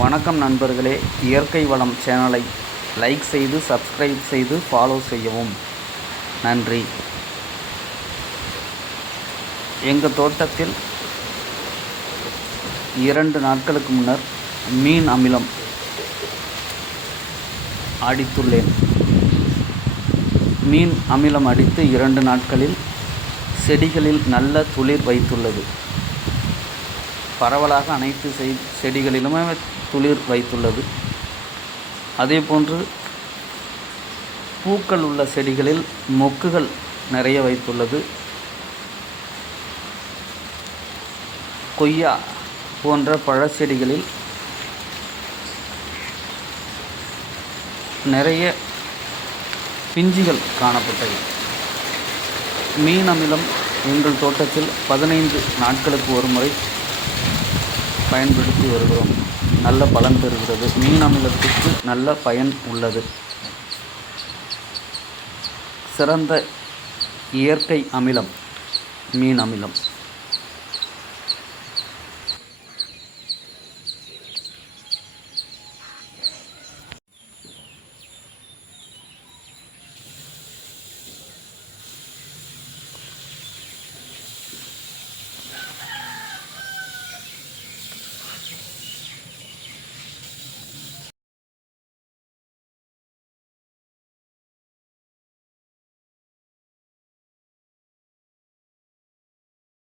வணக்கம் நண்பர்களே, இயற்கை வளம் சேனலை லைக் செய்து சப்ஸ்கிரைப் செய்து ஃபாலோ செய்யவும். நன்றி. எங்கள் தோட்டத்தில் 2 நாட்களுக்கு முன்னர் மீன் அமிலம் அடித்துள்ளேன். மீன் அமிலம் அடித்து 2 நாட்களில் செடிகளில் நல்ல துளிர் வைத்துள்ளது. பரவலாக அனைத்து செடிகளிலுமே துளிர் வைத்துள்ளது. அதேபோன்று பூக்கள் உள்ள செடிகளில் மொக்குகள் நிறைய வைத்துள்ளது. கொய்யா போன்ற பழச்செடிகளில் நிறைய பிஞ்சுகள் காணப்பட்டது. மீன் அமிலம் எங்கள் தோட்டத்தில் 15 நாட்களுக்கு ஒரு முறை பயன்படுத்தி வருகிறோம். நல்ல பலன் பெறுகிறது. மீன் அமிலத்திற்கு நல்ல பயன் உள்ளது. சிறந்த இயற்கை அமிலம் மீன் அமிலம்.